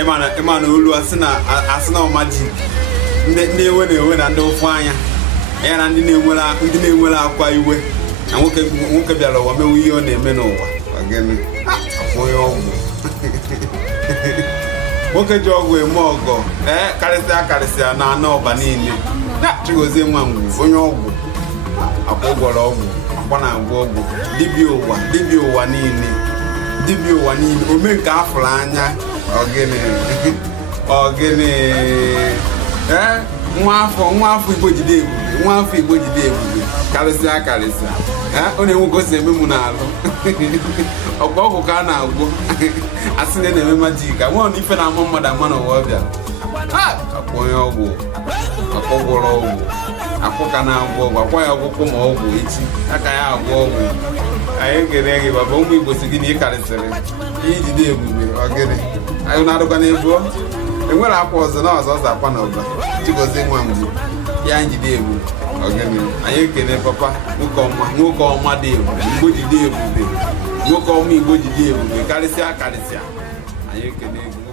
ịma na olu asị na ọmaji ndị ewe na ndị ụfụ anya ya na ndị na-enwere akwa iwe na nwoke bịara ụwa mewe ihe ọ na-eme n'ụwa onye ọgwụ nwoke ji ọgwụ eme ọgọ karịsịa na anọ ọba niile Chigozie nwa ngwu onye ọgwụ akwa ụgwọrọ ọgwụ akwa na-agwọ ọgwụ dibịa ụwa niile ome nke afụrụ anya ogene nwa afọ Igbo jide ebube karịsịa ọ na-enwe ka o si eme mụ n'alụ ọgwụ ọgwụ ka a na-agwọ asị na na-eme majik nwe na ife na-ama mmadụ ama n'ụwa ọbịa akwa onye ọgwụ akwa gwọrọ ọgwụ akwụ ka na-agwọ ọgwụ akwa ya ọgwụkwụ ma ọgwụ echi aka ya agwọ ọgwụ anyị ekele gị baba ụmụ Igbo si gị na ị karịsịrị ihe jide ebube ogene anyị na-adụkwa n'ebu enwere akwa ọzọ na ọzọ akwa na ọba Chigozie nwa ngwu ya njide ebube ogene anyị ekele papa nwoke ọma dị ebube Igbo jide ebube nwoke ọma Igbo jide ebube karịsịa anyị ekele gị